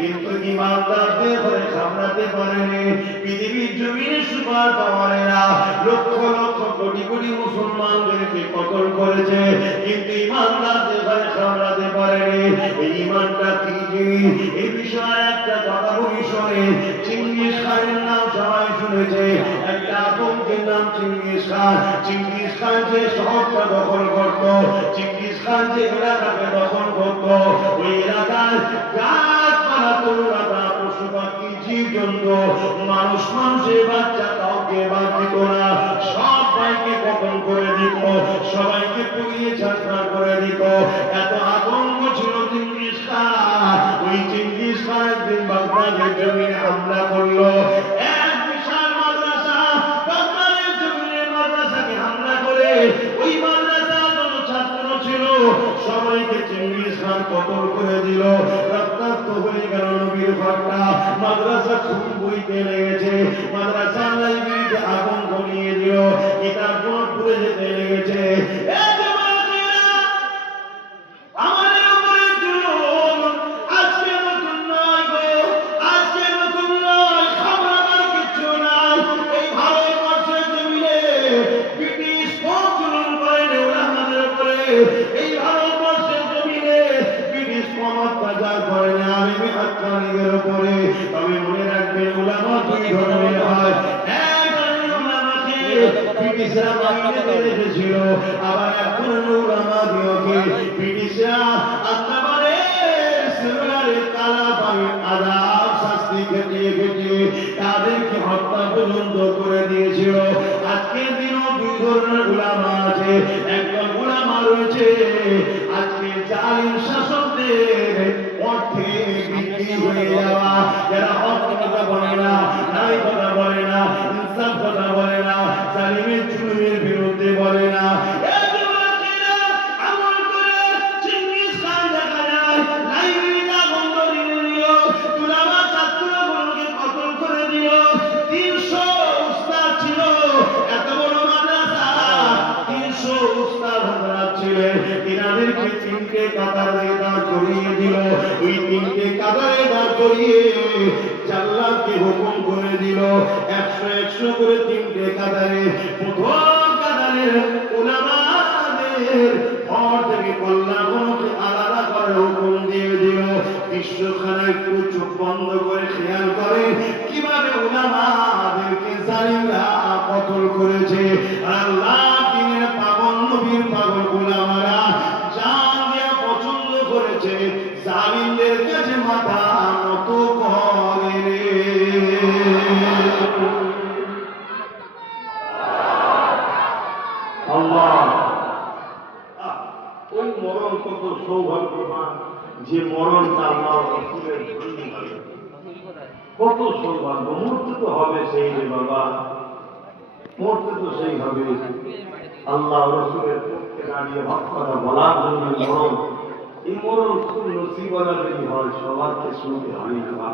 কিন্তু ইমানদারদের ঘরে সামলাতে পারেনি। পৃথিবীর জমিনে সুপার পাওয়ারেরা লক্ষ লক্ষ কোটি কোটি মুসলমানদেরকে কতল করেছে, কিন্তু ইমানদারদের ঘরে সামলাতে পারেনি। এই ইমানটা কি জিনিস, এই বিষয়ে একটা কথা বলি শোনে। চিঙ্গিস খানের নাম সবাই শুনেছে, একটা আতঙ্কের নাম চিঙ্গিস খান। চিঙ্গিস খান যে শহরটা দখল করত, চিঙ্গিস খান যে এলাকাকে দখল করত, ওই এলাকার গাছপালা তরুণাটা পশু পাখি জীবজন্তু মানুষ মানুষের বাচ্চা কাউকে বাদ দিত না, সবাইকে কতল করে দিত, সবাইকে পুড়িয়ে ছাড়খাড় করে দিত। এত আতঙ্ক ছিল চিঙ্গিস খান। ওই চিঙ্গিস খান একদিন বাগদাদের জমিনে হামলা করলো। এক বিশাল মাদ্রাসা বাগদাদের জমিনে মাদ্রাসাকে হামলা করে ওই মাদ্রাসার যত ছাত্র ছিল সবাইকে চিঙ্গিস খান কতল করে দিল। রক্তাক্ত হয়ে গেল নবীর ঘরটা। মাদ্রাসা খুব বইতে লেগেছে, মাদ্রাসার লাইব্রেরিতে আগুন ধরিয়ে দিল, কিতাবগুলো পুড়ে যেতে লেগেছে। আবার এখন উলামাদিওকে ব্রিটিশরা একেবারে সেলুলারে কালা পানির আযাব শাস্তি খেটিয়ে খেটিয়ে তাদেরকে হত্যা পর্যন্ত করে দিয়েছিল। আজকের দিনও দুই ধরনের উলামা আছে। একদল উলামা রয়েছে আজকে জালিম শাসকদের অর্থে বিক্রি হয়ে যাওয়া, যারা হক কথা বলে না, ন্যায় কথা বলে না, ইনসাফ কথা বলে না, জালিমের জুলুমের বিরুদ্ধে বলে না। তিনটে কাতারে দাঁড় করিয়ে দিল। ওই তিনটে কাতারে দাঁড় করিয়ে জাল্লাদকে হুকুম করে দিল 100 করে তিনটে কাতারে। প্রথম কাতারের উলামাদের ঘর থেকে কল্যাণকে আলাদা করে হুকুম দিয়ে দিল। বিশ্বখানা একটু চোখ বন্ধ করে খেয়াল করে কিভাবে উলামাদেরকে জালিমরা কতল করেছে। আল্লাহ দিনের পাগল নবীর পাগল উলামারা জালিমদের কাছে মাথা নত করে। আল্লাহ ওই মরণ কত সৌভাগ্যবান যে মরণটা আল্লাহ রাসূলের জন্য, কত সৌভাগ্য। মরতে তো হবে সেই রে বাবা, মরতে তো সেই হবে। আল্লাহ রাসূলের পক্ষে দাঁড়িয়ে হক কথা বলার জন্য মরণ, এই মরণ খুব নসিবওয়ালা যদি হয় সবার কিসমতে হয় না,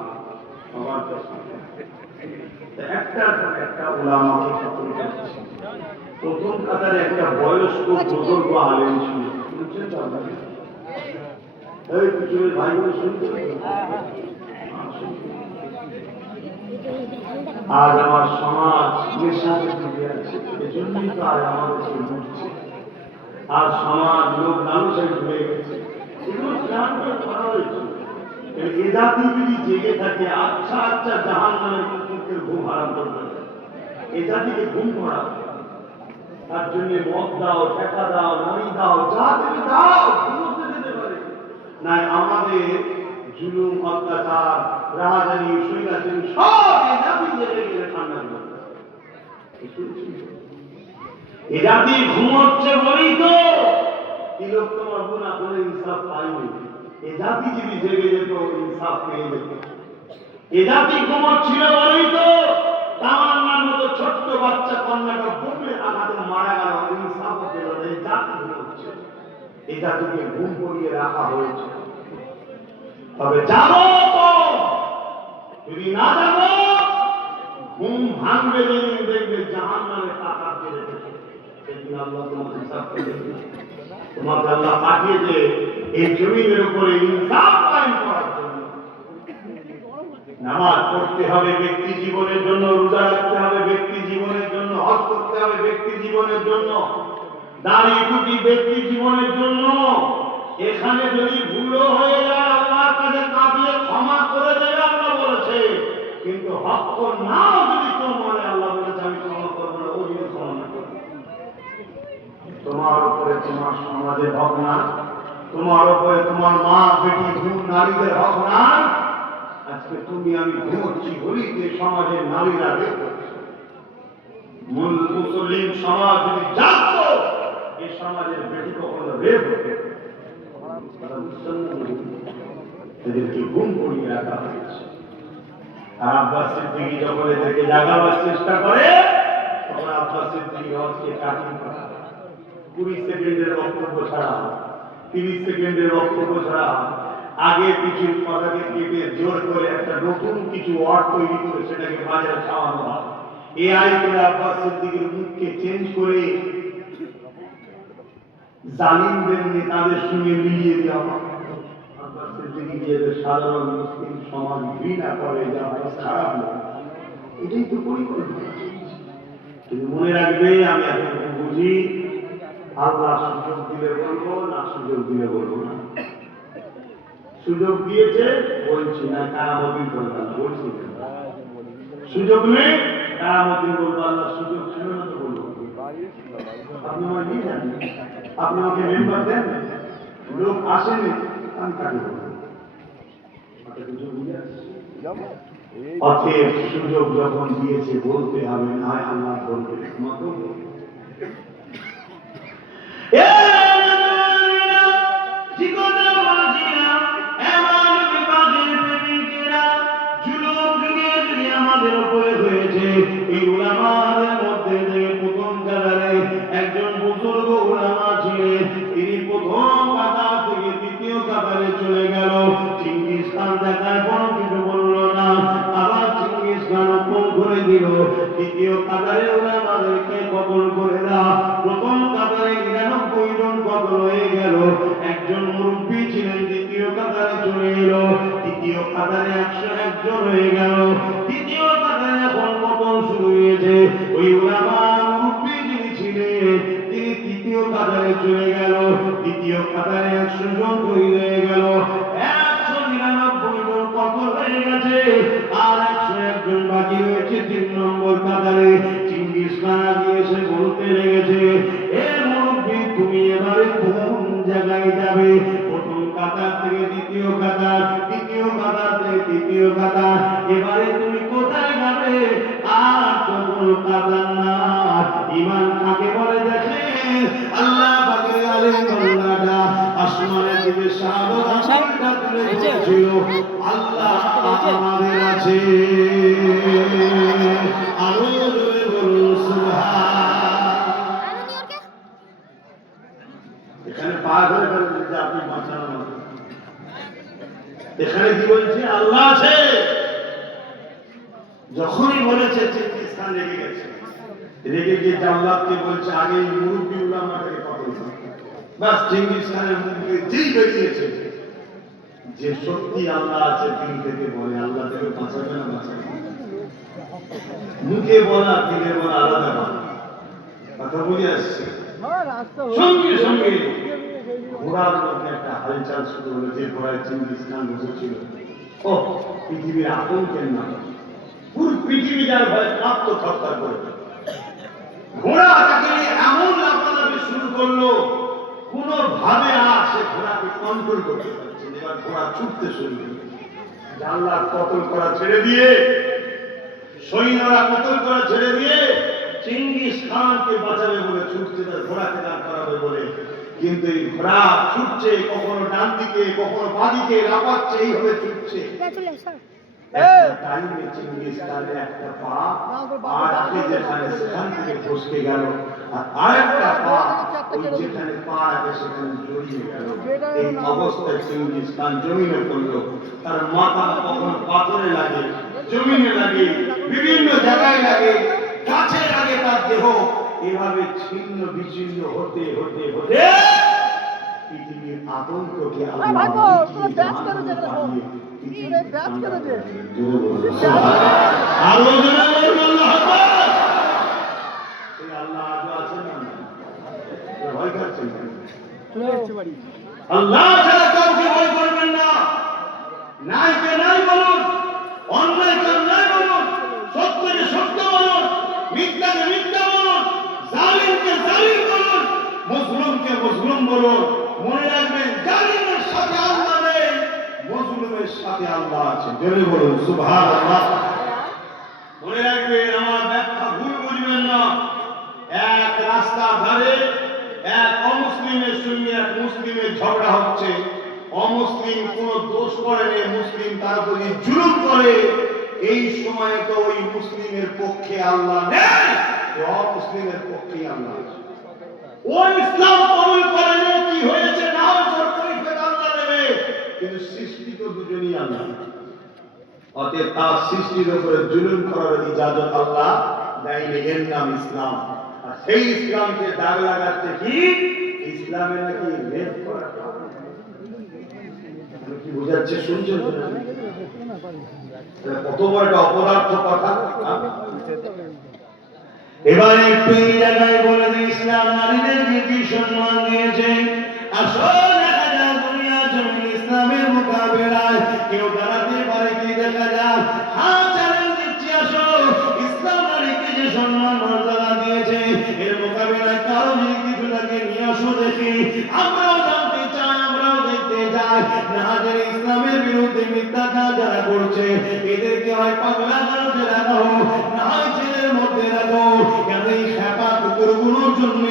সবার কিসমতে। একটা উলামাকে কতল করেছে। প্রথম কাতারে একটা বয়স্ক বুজুর্গ আলেম ছিল, শুনছেন তো আপনারা? এই পিছনে ভাইগুলো শুনছেন? আজ আমার সমাজ সাথে ডুবে আছে, এজন্যই তো আজ আমাদেরকে বুঝছে। আর সমাজ লোক মানুষে ডুবে গেছে। এ জাতি যদি জেগে থাকে আচ্ছা আচ্ছা জাহান্নামের কুকুরদের ঘুম হারাম করবে, এ জাতিকে ঘুম করাবে। তার জন্য মদ দাও, টাকা দাও, নারী দাও, যা তুমি দাও, ঘুমোতে যেতে পারে না। আমাদের জুলুম অত্যাচার রাহাজানি সৈরাচারি সব এই জাতি জেগে গেলে ঠান্ডা হয়ে যাবে। এই জাতি ঘুমোচ্ছে বলেই তো এই লোক তোমার গুণা করে ইনসাফ পাইনি। এই জাতি যদি জেগে যেত ইনসাফ পেয়ে যেত। এই জাতি ঘুমোচ্ছিল বলেই তো তামান্নার মতো ছোট্ট বাচ্চা কন্যাটা বুকে আঘাতে মারা গেল, ইনসাফ পেল না। এই জাতি ঘুমোচ্ছে, এই জাতিকে ঘুম পড়িয়ে রাখা হয়েছে। তবে যাবো তো, যদি না যাবো ঘুম ভাঙবে, যেদিন দেখবে জাহান্নামে টাকা দিয়ে রেখেছে, সেদিন আল্লাহ তোমাকে হিসাব করে দেবে। তোমাকে আল্লাহ পাঠিয়েছে এই জমিনের উপরে ইনসাফ কায়েম করার জন্য। নামাজ পড়তে হবে ব্যক্তি জীবনের জন্য, রোজা রাখতে হবে ব্যক্তি জীবনের জন্য, হজ করতে হবে ব্যক্তি জীবনের জন্য, দাড়ি টুপি ব্যক্তি জীবনের জন্য। এখানে যদি ভুলও হয়ে যায় আল্লাহর কাছে কাঁদিয়ে ক্ষমা করে দেবে আল্লাহ বলেছে। কিন্তু হক নাও যদি কেউ মনে, আল্লাহ বলেছে আমি ক্ষমা করবো না, ও যদি ক্ষমা না করে। তোমার উপরে তোমার সমাজের হক না, তোমার উপরে তোমার মা বেটি বোন নারীদের হক না। আজকে তুমি আমি ঘুমোচ্ছি বলেই যে সমাজের নারীরা বের করছে। মূল মুসলিম সমাজ যদি জাগতো, এই সমাজের বেটি কখনো বের হতে, এদেরকে ঘুম পড়িয়ে রাখা হয়েছে। আর আব্বাস সিদ্দিকী যখন এদেরকে জাগাবার চেষ্টা করে, তখন আব্বাস সিদ্দিকী হজকে কাটিং করা 20 সেকেন্ডের বক্তব্য ছাড়া, 30 সেকেন্ডের বক্তব্য ছাড়া আগে কিছু কথাকে কেটে জোর করে একটা নতুন কিছু ওয়ার্ড তৈরি করে সেটাকে বাজারে খাওয়ানো হয়। এআই করে আব্বাস সিদ্দিকীর মুখকে চেঞ্জ করে জালিমদের নেতাদের সঙ্গে মিলিয়ে দেওয়া হয়। আব্বাস সিদ্দিকী যে সাধারণ মুসলিম সমাজ ঘৃণা করে, যে আব্বাস খারাপ লাগে, এটাই তো পরিকল্পনা। কিন্তু মনে রাখবে, আমি এখন বুঝি আল্লাহ সুযোগ দিলে বলবো, না সুযোগ দিলে বলবো না। সুযোগ দিয়েছে বলছি না, কারামতিন বলবো না, বলছি সুযোগ নেই কারামতিন বলবো। আল্লাহ সুযোগ ছিল না তো বলবো। আপনি আমাকে নিয়ে যান, আপনি আমাকে মেম্বার দেন, লোক আসেনি, আমি কাকে বলবো? অতএব সুযোগ যখন দিয়েছে বলতে হবে, না আল্লাহ বলবে মতো। আমাদের উপরে হয়েছে এই উলামাদের মধ্যে থেকে প্রথম কাতারে একজন বুজুর্গ উলামা ছিলেন। তিনি প্রথম কাতার থেকে দ্বিতীয় কাতারে চলে গেল। চিঙ্গিস খান দেখার কোনো কিছু বলল না, আবার চিঙ্গিস খান হুকুম করে দিল দ্বিতীয় কাতারে উলামাদেরকে কতল করে দাও। প্রথম কাতারে 99 জন কতল হয়ে গেল। একজন মুরব্বী ছিলেন, দ্বিতীয় কাতারে চলে এলো। দ্বিতীয় কাতারে 101 জন হয়ে গেল। দ্বিতীয় কাতারে এখন কতল শুরু হয়েছে। ওই উলামা মুরব্বী যিনি ছিলেন তিনি তৃতীয় কাতারে চলে গেল। দ্বিতীয় কাতারে 100 জন তৈরি হয়ে গেল। 199 জন কতল হয়ে গেছে, আর 101 জন বাকি রয়েছে 3 নম্বর কাতারে। চিঙ্গিস খান আগে এসে বলতে লেগেছে, এ মুরব্বী তুমি এবারে কোন জায়গায় যাবে? প্রথম কাতার থেকে দ্বিতীয় কাতার, দ্বিতীয় কাতার থেকে তৃতীয় কাতার, এবারে তুমি কোথায় যাবে? আর তো কোনো কাতার না। ঈমান কাকে বলে দেখে? আল্লাহ পাকের আলিম বান্দাটা আসমানের দিকে শাহাদাত আমলটা তুলে ধরেছিল, আল্লাহ আমাদের আছে। আরো জোরে বলুন সুবহান। এখানে পা ধরে বলছে যে আপনি বাঁচানো, এখানে কি বলছে? আল্লাহ আছে। যখনই বলেছে চিঙ্গিস খান রেগে গেছে, রেগে গিয়ে জাল্লাদকে বলছে আগে মুরব্বী উলামাটাকে কতল করো। বাস চিঙ্গিস খানের মুখে যেই বেরিয়েছে যে সত্যি আল্লাহ আছে, দিল থেকে বলে আল্লাহ থেকে বাঁচাবে না, বাঁচাবে না। মুখে বলা দিলে বলা আলাদা কথা বুঝে আসছে। সঙ্গে সঙ্গে ঘোড়ার মধ্যে একটা হালচাল শুরু হলো। যে ঘোড়ায় চিঙ্গিস খান বসেছিল, ও পৃথিবীর আতঙ্কের নাম, পুরো পৃথিবী যার ভয় কাঁপতো থরথর করে। ঘোড়া তাকে এমন লাফালাফি শুরু করলো, কোনোভাবে আর সে ঘোড়াকে কন্ট্রোল করতে পারছে না। এবার ঘোড়া ছুটতে শুরু করলো। জাল্লাদ কতল করা ছেড়ে দিয়ে, সৈন্যরা কতল করা ছেড়ে দিয়ে চেঙ্গিস খানকে বাঁচাবে বলে ছুটছে, তার ঘোড়াকে দাঁড় করাবে বলে। কিন্তু এই ঘোড়া ছুটছে কখনো ডান দিকে কখনো বাঁ দিকে, লাফাচ্ছে, এইভাবে ছুটছে। টাইমে চেঙ্গিস খানের একটা পা আর আগে যেখানে সেখান থেকে ফসকে গেল, আর আরেকটা পা ওই যেখানে পা আছে সেখানে জড়িয়ে গেল। এই অবস্থায় চেঙ্গিস খান জমিনে পড়ল। তার মাথা কখনো পাথরে লাগে, জমিনে লাগে, বিভিন্ন জায়গায় লাগে, গাছে লাগে তার দেহ। এভাবে ছিন্ন বিচ্ছিন্ন হতে হতে হতে পৃথিবীর আতঙ্ককে আরো ভয় করছেন আল্লাহ ছাড়া কাউকে ভয় করবেন না। নাইকে নাই বলুন, অন্যায়কে অন্যায় বলুন, সত্যকে সত্য বলুন, মিথ্যাকে মিথ্যা বলুন, জালিমকে জালিম বলুন, মজলুমকে মজলুম বলুন। মনে রাখবেন জালিমের সাথে আল্লাহ নেই, মজলুমের সাথে আল্লাহ আছে। জোরে বলুন সুবহানাল্লাহ। মনে রাখবেন, আমার ব্যাখ্যা ভুল বুঝবেন না। এক রাস্তা ধারে এক অমুসলিমের সঙ্গে এক মুসলিমের ঝগড়া হচ্ছে। অমুসলিম কোন দোষ করেনি, মুসলিম তার উপরে জুলুম করে। এই সময় তো ওই মুসলিমের পক্ষে আল্লাহ নেই, অমুসলিমের পক্ষে আল্লাহ আছে। ওই ইসলাম কবুল করেনি, কি হয়েছে না হয়েছে পরীক্ষা আল্লাহ নেবে, কিন্তু সৃষ্টি তো দুজনই আল্লাহ। অতএব তার সৃষ্টির উপরে জুলুম করার ইজাজত আল্লাহ দেয়নি, এর নাম ইসলাম। আর সেই ইসলামকে দাগ লাগাচ্ছে কি, ইসলামে নাকি রেপ করা। কি বোঝাচ্ছে শুনছেন? কত বড় একটা অপদার্থ কথা। এবারে একটু এই জায়গায় বলে দিই, ইসলাম নারীদেরকে কি সম্মান দিয়েছে। আসল দেখা যায় দুনিয়া জমি ইসলামের মোকাবেলায় কেউ দাঁড়াতে পারে কি দেখা যায়? হ্যাঁ, চ্যালেঞ্জ দিচ্ছি, আসো ইসলাম নারীকে যে সম্মান মর্যাদা দিয়েছে, এর মোকাবেলায় কারো যদি কিছু থাকে নিয়ে আসো দেখি। আমরাও জানতে চাই, আমরাও দেখতে চাই। না জেনে ইসলামের বিরুদ্ধে মিথ্যাচার যারা করছে, এদেরকে হয় পাগলা গারদে রাখো, না হয় জেলের মধ্যে রাখো। কেন এই খেপা কুকুরগুলোর জন্য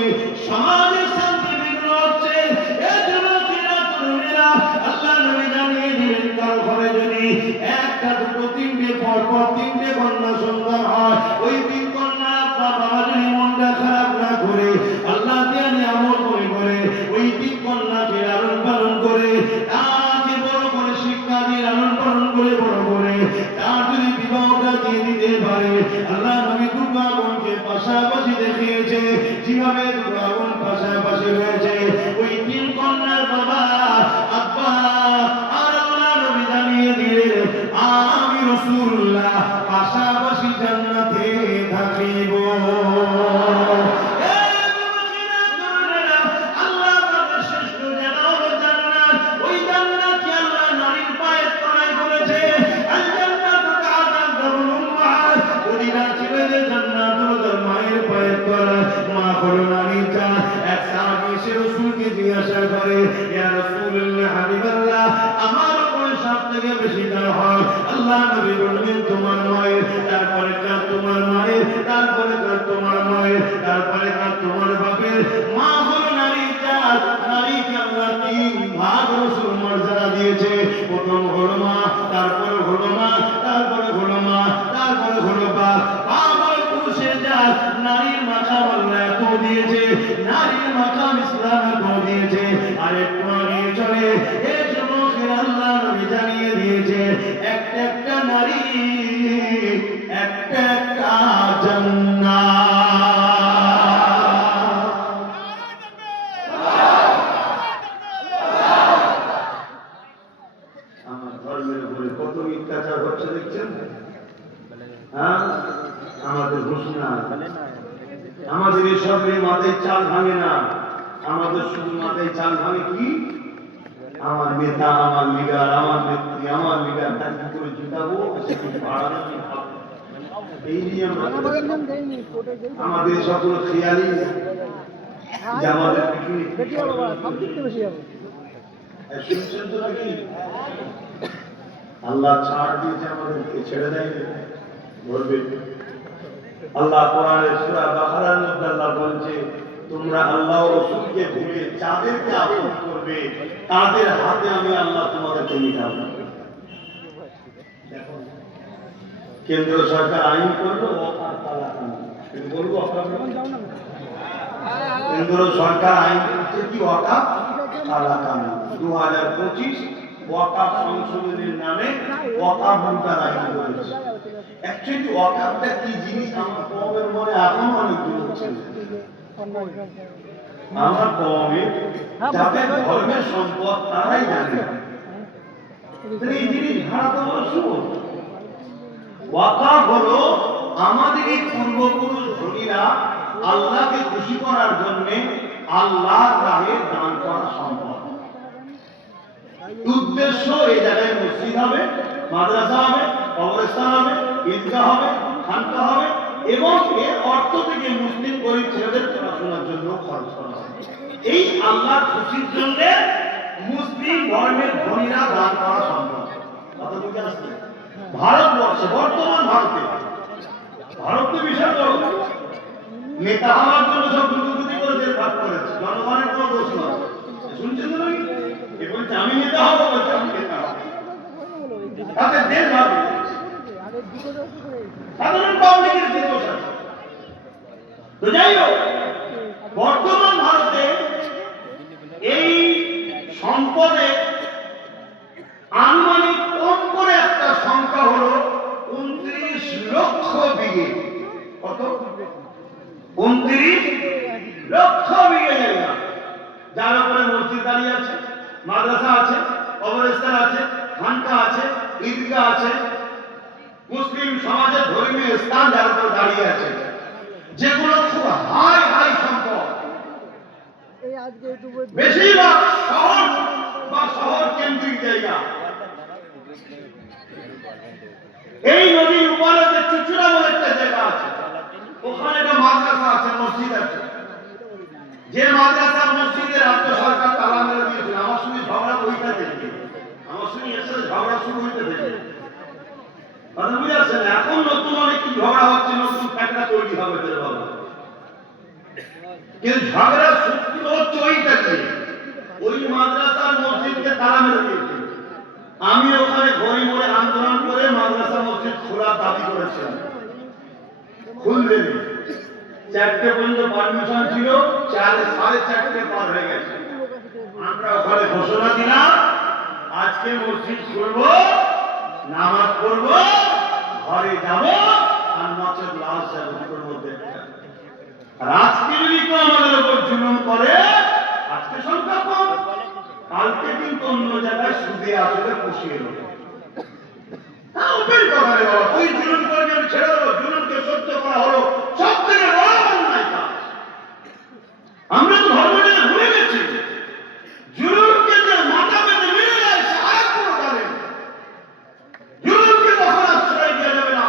সমাজের শান্তি বিঘ্ন হচ্ছে। আল্লাহ নবী জানিয়ে দিলেন, কারো ঘরে যদি একটা দুটো তিনটে পরপর তিনটে কন্যা সন্তান হয়, ওই তিন কন্যা আপনার বাবা যদি মনটা খারাপ না করে, আল্লাহ দিয়ে নিয়ামত মনে করে ওই তিন কন্যাকে লালন পালন করে, তাকে বড় করে শিক্ষা দিয়ে লালন পালন করে বড় করে তার যদি বিবাহটা দিয়ে দিতে পারে, আল্লাহ নবী দুটো আগুনকে পাশাপাশি দেখিয়েছে। যেভাবে দুটো আগুন পাশাপাশি রয়েছে, ওই তিন কন্যার বাবা আব্বা আর আল্লাহ নবী জানিয়ে দিলেন, আমি রাসূলুল্লাহ পাশাপাশি জান্নাতে থাকিব। আল্লাহ নবী বললেন, তোমার মায়ের, তারপরে কার তোমার মায়ের, তারপরে কার তোমার মায়ের, তারপরে কার তোমার বাপের। মা হলো নারীর জাত। নারীকে আল্লাহ তিন ভাগ রাসূল মর্যাদা দিয়েছে। প্রথম হলো মা, তারপরে হলো মা, তারপরে হলো মা, তারপরে হলো বাপ। বাপ হলো পুরুষের জাত। নারীর মাথা আল্লাহ এত দিয়েছে, নারীর মাথা ইসলাম এত দিয়েছে। আর একটু আগে চলে এই যুবকের আল্লাহ নবী জানিয়ে দিয়েছে, একটা একটা নারী একটা একটা জান্নাত। আমার ধর্মের উপরে কত মিথ্যাচার হচ্ছে দেখছেন? হ্যাঁ, আমাদের ঘোষণা, আমাদের এসব মাথায় চাল ভাঙে না। আমাদের শুধু মাথায় চাল ভাঙে কি, আমার নেতা, আমার লিডার, আমার নেত্রী, আমার লিডার, তাকে করে জিতাবো, এই নিয়ে আমাদের সকল খেয়ালই যে আমাদের শুনছেন তো নাকি? আল্লাহ ছাড় দিয়েছে আমাদেরকে, ছেড়ে দেয়নি, বলবে। আল্লাহ কোরআনে সূরা বাকারার মধ্যে আল্লাহ বলছে, তোমরা আল্লাহ ও রাসূলকে ভুলে যাদেরকে আপন করবে তাদের হাতে আমি আল্লাহ তোমাদেরকে মিটাবো। দেখো, কেন্দ্র সরকার আইন করলো ওয়াকাফ তালাক, বলবো কেন্দ্র সরকার আইন করছে কি ওয়াকাফ তালাক, 2025 ওয়াকাফ সংশোধনের নামে ওয়াকাফ মুদ্রার আইন করেছে। অ্যাকচুয়ালি ওয়াকাফটা কি জিনিস আমার কওমের মনে এখন অনেক দূর হচ্ছে। আমার কওমে যাদের ধর্মের সম্পদ তারাই জানে এই জিনিস ভারত বর্ষ। ওয়াকাফ হলো আমাদের এই পূর্বপুরুষ ধনীরা আল্লাহকে খুশি করার জন্য আল্লাহর রাহে দান করা সম্পদ। উদ্দেশ্য এই জায়গায় মসজিদ হবে, মাদ্রাসা হবে, কবরস্থান হবে, ঈদগাহ হবে, খানকা হবে এবং এর অর্থ থেকে মুসলিম গরিব ছেলেদের পড়াশোনার জন্য খরচ করা হবে। এই আল্লাহর খুশির জন্য মুসলিম ধর্মের ধনীরা দান করা সম্ভব। কথা বুঝে আসছে? ভারতবর্ষে বর্তমান ভারত তো বিশাল বড়, নেতা হওয়ার জন্য সব দুর্নীতি করে দেশ ভাগ করেছে, জনগণের কোনো দোষ নয়। শুনছেন তো নাকি? এ বলছে আমি নেতা হবো, বলছে আমি নেতা হবো, তাদের দেশ ভাগ সাধারণ পাবলিকের কি দোষ আছে? তো যাই হোক, বর্তমান ভারতে এই সম্পদে আনুমানিক কম করে একটা সংখ্যা হলো 29 লক্ষ বিঘে। কত? 29 লক্ষ বিঘে জায়গা, যার উপরে মসজিদ দাঁড়িয়ে আছে, মাদ্রাসা আছে, কবরস্থান আছে, খানকা আছে, ঈদগাহ আছে, মুসলিম সমাজের ধর্মীয় স্থান যার উপর দাঁড়িয়ে আছে, যেগুলো খুব হাই হাই সম্পদ। বেশিরভাগ শহর বা শহর কেন্দ্রিক জায়গা। এই নদীর উপরে যে চুচুড়া বলে একটা জায়গা আছে, ওখানে একটা মাদ্রাসা আছে, মসজিদ আছে। যে মাদ্রাসা মসজিদের রাজ্য সরকার তালা মেরে দিয়েছে। আমার সঙ্গে ঝগড়া বইটা দেখবে, আমার সঙ্গে এসে ঝগড়া শুরু হইতে দেখবে। কথা বুঝে আসছেন? এখন নতুন অনেক কি ঝগড়া হচ্ছে, নতুন ফ্যাকড়া তৈরি হবে তোর বাবা। কিন্তু ঝগড়া সূত্র হচ্ছে ওইটাকে, ওই মাদ্রাসার মসজিদকে তালা মেরে দিয়েছে। আমি ওখানে ঘড়ি মোড়ে আন্দোলন করে মাদ্রাসা মসজিদ খোলার দাবি করেছিলাম, খুলবেন। 4টে পর্যন্ত পারমিশন ছিল, 4:30 পার হয়ে গেছে। আমরা ওখানে ঘোষণা দিলাম আজকে মসজিদ খুলবো, নামাজ পড়বো, ঘরে যাবো, আর নচেত লাশ যাবো দুটোর মধ্যে। আর আজকে যদি কেউ আমাদের উপর জুলুম করে, আজকে সংখ্যা কম, কালকে কিন্তু অন্য জায়গায় সুদে আসলে পুষিয়ে দেবো। তুই জুলুম করবি, আমি ছেড়ে দেবো। জুলুমকে সহ্য করা হলো সব থেকে বড় অন্যায় কাজ। আমরা তো ধর্মটাকে ভুলে গেছি। জুলুমকে যে মাথা পেতে মেরে দেয়, সে আর কোনো জানেন। জুলুমকে কখন আশ্রয় দেওয়া যাবে না।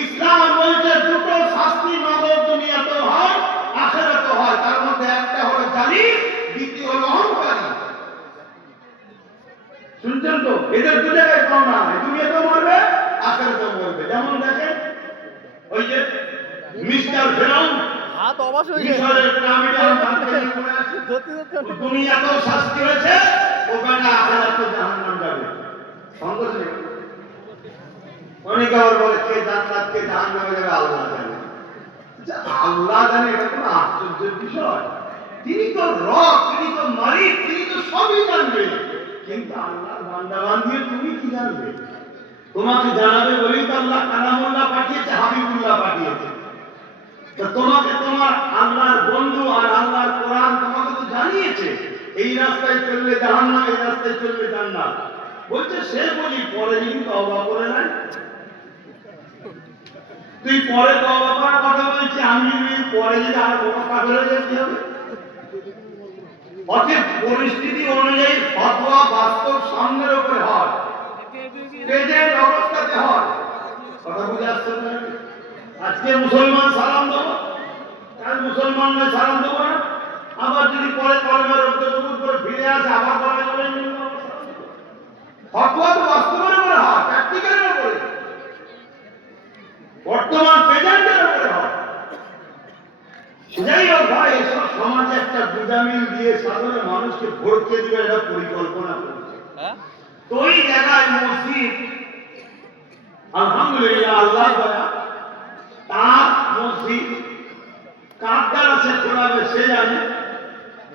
ইসলাম বলছে দুটো শাস্তি নগদ দুনিয়াতেও হয়, আখিরাতেও হয়। তার মধ্যে একটা হলো জালিম, দ্বিতীয় হলো অহংকারী। শুনছেন তো? এদের দু জায়গায় কম না, দুনিয়াতেও মরবে, আখিরাতেও মরবে। যেমন দেখেন ওই যে মিস্টার ফেরাউন, হাত অবাস হয়ে গেছে, মিশরের পিরামিডের মাঝখানে পড়ে আছে। দুনিয়াতেও শাস্তি হয়েছে, ওখানে আখিরাতেও জাহান্নাম যাবে। সন্দেহ নেই। অনেকে আবার বলে কে জান্নাত কে জাহান্নামে যাবে আল্লাহ জানে। আল্লাহ জানে, এটা কোনো আশ্চর্যের বিষয়? তিনি তো রব, তিনি তো মালিক, তিনি তো সবই জানবেন। কিন্তু আল্লাহর বান্দা বান্দি তুমি কি জানবে? তোমাকে জানাবে বলেই তো আল্লাহ কালামুল্লাহ পাঠিয়েছে, হাবিবুল্লাহ পাঠিয়েছে। তো তোমাকে তোমার আল্লাহর বন্ধু আর আল্লাহর কোরআন তোমাকে তো জানিয়েছে এই রাস্তায় চললে জাহান্নাম, এই রাস্তায় চললে জান্নাত। বলছে সে বলি পরে যদি তওবা করে নাই, তুই পরে তওবা করার কথা বলছি, আমি যদি পরে যদি আর বড় কাফের হয়ে যেতে হবে। অতএব পরিস্থিতি অনুযায়ী ফতোয়া বাস্তব সামনের উপরে হয়, প্রেজেন্ট অবস্থাতে হয়। কথা বুঝে আসছে না? আজকে মুসলমান সালাম দেবো, কাল মুসলমান নয় সালাম দেবো না। আবার যদি পরে কলমের রক্ত করে ফিরে আসে, আবার বলা যাবে ফতোয়া তো বাস্তবে বর্তমান প্রেজেন্টের উপরে হয়। যাই হোক ভাই, এসব সমাজে একটা দুজামিল দিয়ে সাধারণ মানুষকে ভরকে দিবে এটা পরিকল্পনা করছে। তো ওই জায়গায় মসজিদ, আলহামদুলিল্লাহ, আল্লাহ দয়া, তার মসজিদ কার দ্বারা সে খোলাবে সে জানে।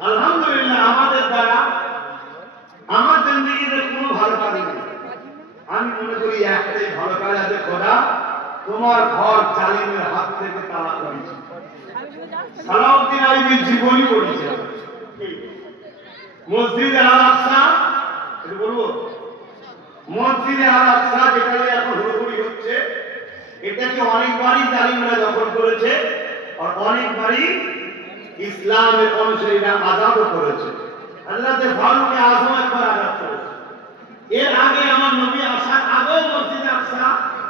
আলহামদুলিল্লাহ, আমাদের দ্বারা আমার জিন্দেগিতে কোনো ভালো কাজ নেই। আমি মনে করি একটাই ভালো কাজ আছে, খোদা তোমার ঘর জালিমের হাত থেকে তারা করেছে। সালাউদ্দিন আইবি জীবনী করেছে। মসজিদে আল আকসা, এটা বলবো, মসজিদে আল আকসা যেটা এখন হুড়োহুড়ি হচ্ছে, এটাকে অনেকবারই জালিমরা দখল করেছে আর অনেকবারই ইসলামের অনুসারীরা আজাদও করেছে। হযরত ফারুক আযম একবার আজাদ করেছে। এর আগে আমার নবী আসার আগেও মসজিদে আকসা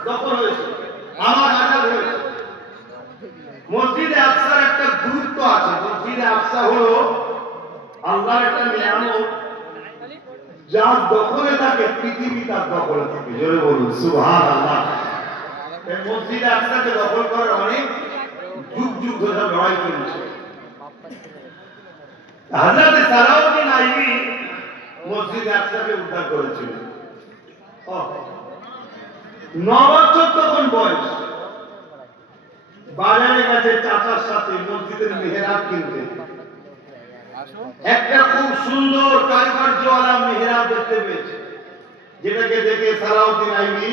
দখল হয়েছে, আবার আজাদ হয়েছে। মসজিদে আকসার একটা গুরুত্ব আছে। মসজিদে আকসা হলো আল্লাহর একটা নিয়ামত, যার দখলে থাকে পৃথিবী তার দখলে থাকে। জোরে বলুন সুবহানাল্লাহ। এই মসজিদে আকসাকে দখল করার অনেক যুগ যুগ ধরে লড়াই চলছে। হযরত সালাউদ্দিন আইবি মসজিদে আকসাকে উদ্ধার করেছিলেন। 9 বছর তখন বয়স। বাজারে গেছে চাচার সাথে মসজিদের মেহরাব কিনতে। একটা খুব সুন্দর কারুকার্যওয়ালা মেহরাব দেখতে পেয়েছে, যেটাকে দেখে সালাউদ্দিন আইবি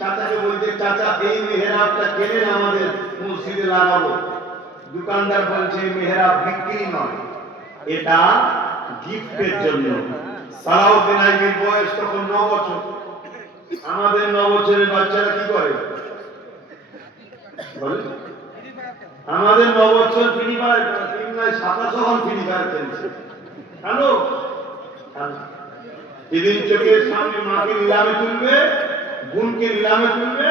চাচাকে বলছে, চাচা এই মেহরাবটা কেনেন, আমাদের মসজিদে লাগাবো। দোকানদার বলছে মেহরাব বিক্রি নয়, এটা গিফটের জন্য। সালাউদ্দিন আইবির বয়স তখন 9 বছর। আমাদের 9 বছরের বাচ্চারা কি করে বলে? আমাদের 9 বছর ফ্রি ফায়ার, 27 ফ্রি ফায়ার খেলছে। হ্যালো, যেদিন চোখের সামনে মাকে নিলামে তুলবে, বোনকে নিলামে তুলবে,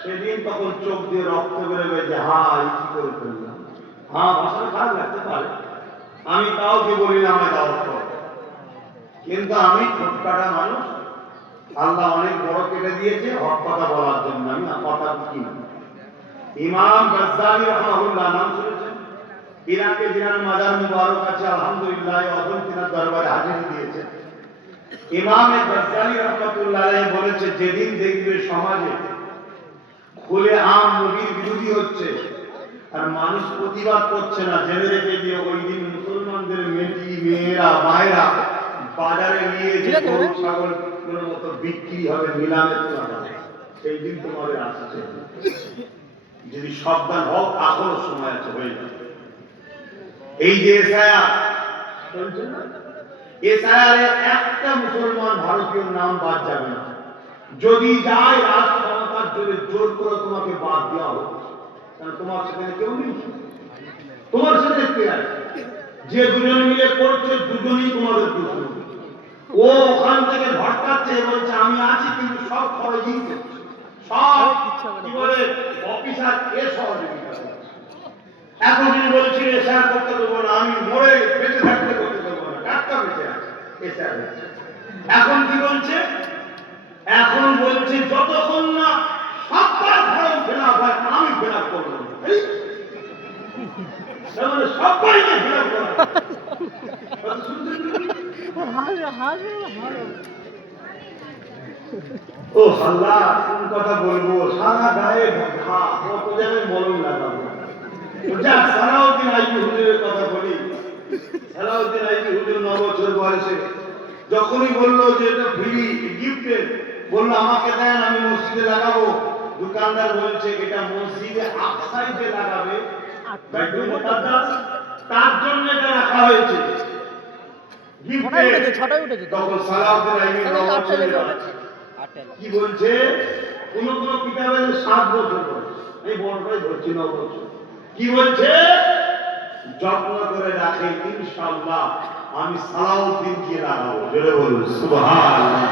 সেদিন তখন চোখ দিয়ে রক্ত বেরোবে যে হ্যাঁ কি করে ফেললাম। হ্যাঁ, ভাষাটা খারাপ লাগতে পারে, আমি তাও কি বলি না আমায় দাওয়াত করো, কিন্তু আমি ছোটকাটা মানুষ, আল্লাহ অনেক বড় কেটে দিয়েছে হক কথা বলার জন্য। আমি কথা কি না। ইমাম গাজ্জালি রাহমাহুল্লাহ নাম শুনেছেন? ইরাকে জিনার মাজার মুবারক আছে, আলহামদুলিল্লাহ, অদম তিনার দরবারে হাজির দিয়েছে। ইমাম গাজ্জালি রাহমাতুল্লাহ আলাইহি বলেছে, যেদিন দেখবে সমাজে খুলে আম নবীর বিরোধী হচ্ছে আর মানুষ প্রতিবাদ করছে না, জেনে রেখে দিয়ে ওই দিন মুসলমানদের মেয়েরা মায়েরা বাজারে নিয়ে যে গরু ছাগল কোনো মতো বিক্রি হবে, নিলামে তোলা হবে, সেই দিন তোমাদের আসছে। যদি সাবধান হোক, এখনো সময় আছে, হয়ে যাবে। এই যে এসআইআরে একটা মুসলমান ভারতীয় নাম বাদ যাবে না। যদি যায়, রাজ ক্ষমতার জোরে জোর করে তোমাকে বাদ দেওয়া হচ্ছে, কারণ তোমার সেখানে কেউ নেই, তোমার সাথে কে আছে? যে দুজন মিলে করছে, দুজনই তোমাদের দুশ্মন। ও ওখান থেকে ভটকাচ্ছে, বলছে আমি আছি, কিন্তু সব খরচই করছে, সব কি বলে অফিসার এ সহযোগিতা করছে। এতদিন বলছি এসআর করতে দেবো না, আমি মরে বেঁচে থাকতে করতে দেবো না, টাটকা বেঁচে আছে এসআর। এখন কি বলছে? এখন বলছে যতক্ষণ না সবার ফর্ম ফিল আপ হয়, আমি ফিল আপ করবো। সবাইকে ফিল আপ করা। ও আল্লাহ, কোন কথা বলবো, সারা গায়ে ঘা, কত জায়গায় মলম লাগাবো। যাক, সালাউদ্দিন আইবি হুজুরের কথা বলি। সালাউদ্দিন আইবি হুজুর 9 বছর বয়সে যখনই বললো যে এটা ফ্রি গিফটের, বললো আমাকে দেন, আমি মসজিদে লাগাবো। দোকানদার বলছে এটা মসজিদে আকসাইতে লাগাবে, বাইতুল মুকাদ্দাস, তার জন্য এটা রাখা হয়েছে গিফটে। তখন সালাউদ্দিন আইবি 9 বছরের কি বলছে, কোন কোন কিতাবে 7 বছর বয়স, এই বড়টাই ধরছি 9 বছর। কি বলছে? যত্ন করে রাখে, ইনশাআল্লাহ আমি সালাউদ্দিন কে লাগাবো। জোরে বলুন সুবহানাল্লাহ।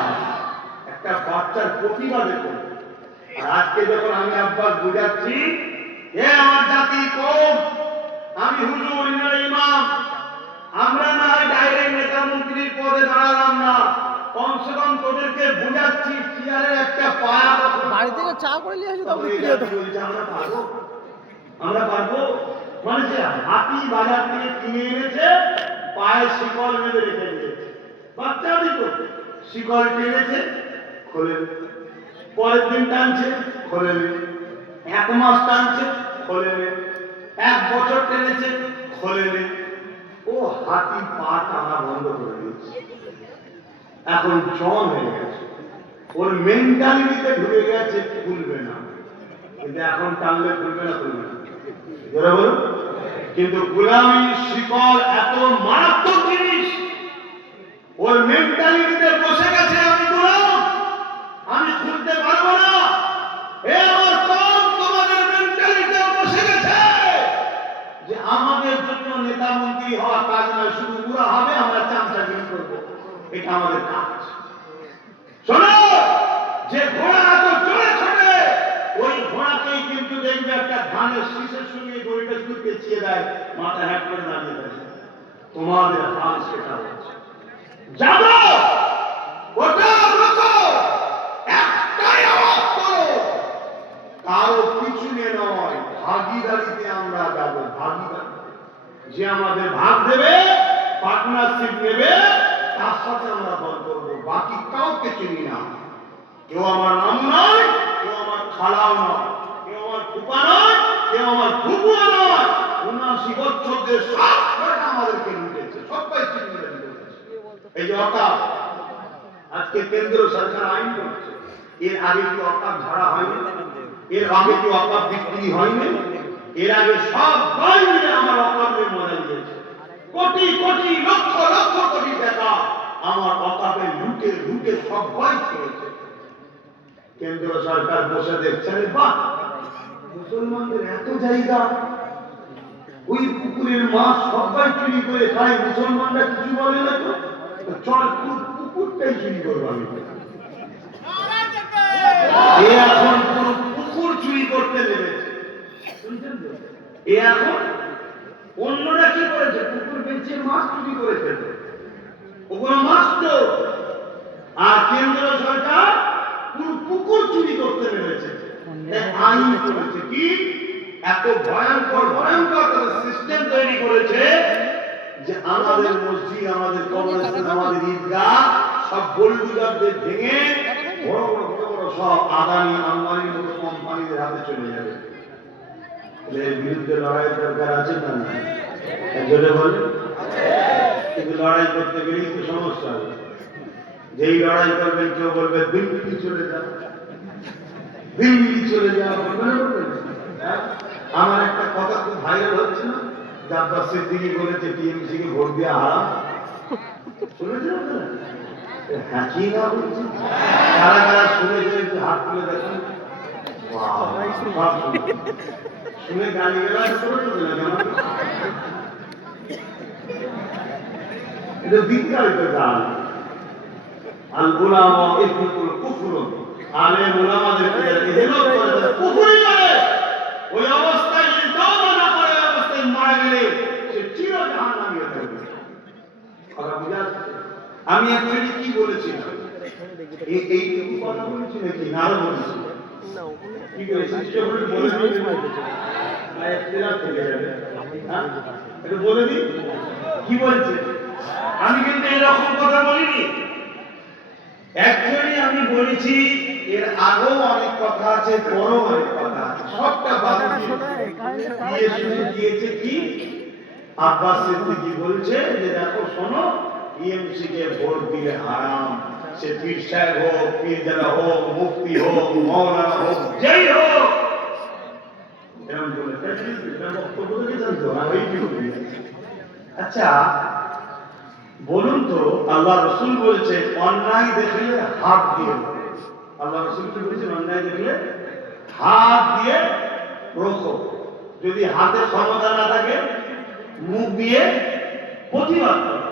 একটা বাচ্চার প্রতিবাদে করে। আর আজকে যখন আমি আব্বাস বুঝাচ্ছি, হে আমার জাতি কওম, আমি হুজুর ইমাম, আমরা না ডাইরেক্ট নেতা মন্ত্রীর পদে দাঁড়ালাম না, কমসে কম তোদেরকে বুঝাচ্ছি চেয়ারের একটা পায়া বাড়ি থেকে চা করে নিয়ে আসি তাও বিক্রি হতো। আমরা পারবো মানে যে হাতি বাজার থেকে কিনে এনেছে পায়ে শিকল বেঁধে রেখে দিয়েছে বাচ্চা দিত শিকল টেনেছে খোলে পরের দিন টানছে খোলে এক মাস টানছে খোলে এক বছর টেনেছে খোলে ও হাতি পা টানা বন্ধ করে দিয়েছে এখন জন হয়ে গেছে ওর মেন্টালিটিতে ঢুকে গেছে খুলবে না কিন্তু এখন টানলে খুলবে না বলুন কিন্তু গোলামীর শিকল এত মারাত্মক জিনিস ওর মেন্টালিটিতে বসে গেছে আমি গোলাম আমি খুলতে পারবো না এ আমার কম তোমাদের মেন্টালিটিতে বসে গেছে যে আমাদের জন্য নেতা মন্ত্রী হওয়া কাজ নয় শুধু পুরা হবে আমরা চামচাগিরি করবো এটা আমাদের কাজ শোনো যে ঘোড়া এত জোরে ছোটে ওই ঘোড়াকেই কিন্তু দেখবে একটা ধানের শীষের সঙ্গে দড়িটা শুধু পেঁচিয়ে দেয় মাথা হ্যাট করে দাঁড়িয়ে থাকে তোমাদের হাল সেটা হচ্ছে যাবো ওটা রোকো একটাই আওয়াজ করো কারো পিছনে নয় ভাগিদারিতে আমরা যাব ভাগিদারি যে আমাদের ভাগ দেবে পার্টনারশিপ নেবে তার সাথে আমরা দল করবো বাকি কাউকে চিনি না কেউ আমার নাম নয় কেউ আমার খালাও নয় কেউ আমার ফুপা নয় কেউ আমার ফুপুয়া নয় ৭৯ বছরদের সব আমাদেরকে লুটেছে সবাই চিনি এই যে অকাপ আজকে কেন্দ্র সরকার আইন করছে এর আগে কি অকাপ ঝাড়া হয়নি এর আগে কি অকাপ বিক্রি হয়নি এর আগে সবাই মিলে আমার অকাপের মজা দিয়েছে কোটি কোটি লক্ষ লক্ষ কোটি টাকা আমার অকাপে লুটে লুটে সবাই খেয়েছে কেন্দ্র সরকার বসে দেখছেন বাহ মুসলমানদের এত জায়গা ওই পুকুরের মাছ সবাই চুরি করে খায় মুসলমানরা কিছু বলে না তো চল পুকুরটাই চুরি করবো আমি এখন পুরো পুকুর চুরি করতে লেগেছে এখন অন্যরা কি করেছে পুকুর বেঁচে মাছ চুরি করে ফেলবে ওগুলো মাছ তো আর কেন্দ্র সরকার পুরো পুকুর চুরি করতে লেগেছে আইন করেছে কি এত ভয়ঙ্কর ভয়ঙ্কর সিস্টেম তৈরি করেছে যে আমাদের মসজিদ আমাদের কবরস্থান আমাদের ঈদগাহ সব গোলগুদারদের ভেঙে বড় বড় বড় বড় সব আদানি আম্বানির মতো কোম্পানিদের হাতে চলে যাবে এর বিরুদ্ধে লড়াই দরকার আছে না একজনে বলে কিন্তু লড়াই করতে গেলেই তো সমস্যা হবে যেই লড়াই করবেন কেউ বলবে দিল্লি চলে যাও দিল্লি চলে যাও আমার একটা কথা খুব ভাইরাল হচ্ছে না জাব্বার সিদ্দিকী বলেছে টিএমসি কে ভোট দেওয়া হারাম শুনেছেন আপনারা হ্যাঁ কি না বলছি কারা কারা শুনেছেন একটু হাত তুলে দেখেন শুনে গালি গেলাম এটা বিজ্ঞানিত গান আল উলামা ইফকুল কুফর আলেম উলামাদেরকে হেলো করে কুফরি করে ওই অবস্থায় যদি তওবা না করে অবস্থায় মারা গেলে সে চির জাহান্নামী হয়ে যাবে কথা বুঝা আমি অ্যাকচুয়ালি কি বলেছিলাম এইটুকু কথা বলেছি নাকি না আরো বলেছি কি করেছি সে বলে এটা বলে দিই কি বলছে আমি কিন্তু এরকম কথা বলিনি অ্যাকচুয়ালি আমি বলেছি এর আগেও অনেক কথা আছে পরেও অনেক কথা আছে সবটা বাদ দিয়ে শুনে দিয়েছে কি আব্বাস সিদ্দিকী বলছে যে দেখো শোনো টিএমসি কে ভোট দিলে হারাম সে পীর সাহেব হোক পীরজাদা হোক মুফতি হোক মৌলানা হোক যেই হোক এরকম বলে বক্তব্য দিয়েছেন তো আচ্ছা বলুন তো আল্লাহ রসুল বলছে অন্যায় দেখলে হাত দিয়ে আল্লাহ রসুল কি বলছেন অন্যায় দেখলে হাত দিয়ে রোখো যদি হাতে ক্ষমতা না থাকে মুখ দিয়ে প্রতিবাদ করো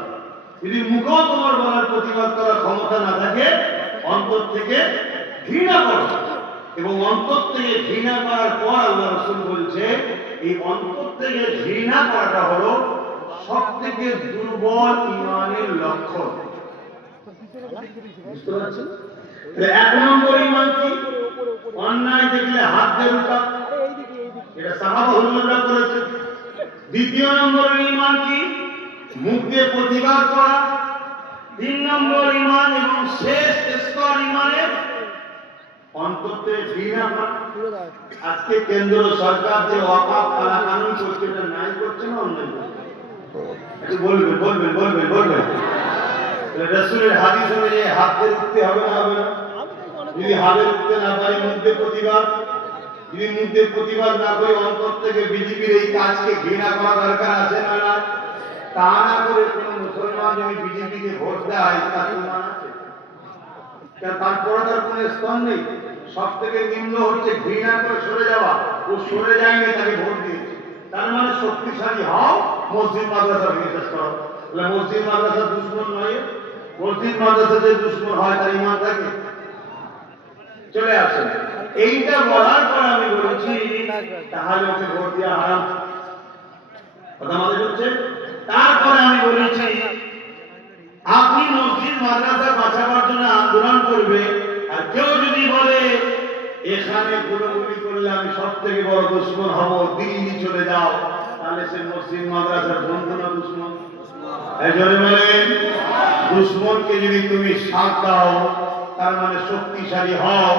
যদি মুখেও তোমার বলার প্রতিবাদ করার ক্ষমতা না থাকে অন্তর থেকে ঘৃণা করো এবং অন্তর থেকে ঘৃণা করার পর আল্লাহ রসুল বলছে এই অন্তর থেকে ঘৃণা করাটা হলো সব থেকে দুর্বল ইমানের লক্ষণ বুঝতে পারছেন? তাহলে এক নম্বর ঈমান কি? অন্যায় দেখলে হাত দিয়ে রুখা, এটা সাহাবা হুজুররা করেছে। দ্বিতীয় নম্বর ঈমান কি? মুখ দিয়ে প্রতিবাদ করা। তিন নম্বর ঈমান এবং শেষ স্তর ঈমানের অন্ততে ঘৃণা করা। আজকে কেন্দ্র সরকার যে ওয়াকফ কালা কানুন করছে, এটা নাই করছে না অন্যায় করছে? একটু বলবেন। রাসূলের হাদিস অনুযায়ী হাত দিয়ে উঠতে হবে না, হবে না? যদি হাতে উঠতে না পারি, মুখ দিয়ে প্রতিবাদ। যদি মুখ দিয়ে প্রতিবাদ না করে অন্তর থেকে বিজেপির এই কাজকে ঘৃণা করা দরকার আছে না? না, তা না করে কোন মুসলমান যদি বিজেপিকে ভোট দেয়, তার প্রমাণ আছে? তারপরে তার কোন স্তর নেই। সব থেকে নিম্ন হচ্ছে ঘৃণা করে সরে যাওয়া। ও সরে যায়নি, তাকে ভোট দিয়েছে। তার মানে শক্তিশালী হও, মসজিদ মাদ্রাসা বিশ্বাস করো। মসজিদ মাদ্রাসা দুশ্মন নয়। মসজিদ মাদ্রাসা যে দুশ্মন হয়, তার ঈমান থাকে? চলে আসেন। এইটা বলার পর আমি বলেছি তাহলে ওকে ভোট দেওয়া হারাম। কথা আমাদের হচ্ছে। তারপরে আমি বলেছি আপনি মসজিদ মাদ্রাসা বাঁচাবার জন্য আন্দোলন করবে, আর কেউ যদি বলে এখানে গুলি করলে আমি সব থেকে বড় দুশ্মন হব, দিল্লি চলে যাও, তাহলে সে মসজিদ মাদ্রাসার বন্ধু না দুশ্মন? এজন্য বলেন, দুশ্মনকে যদি তুমি সাথ দাও, তার মানে শক্তিশালী হও।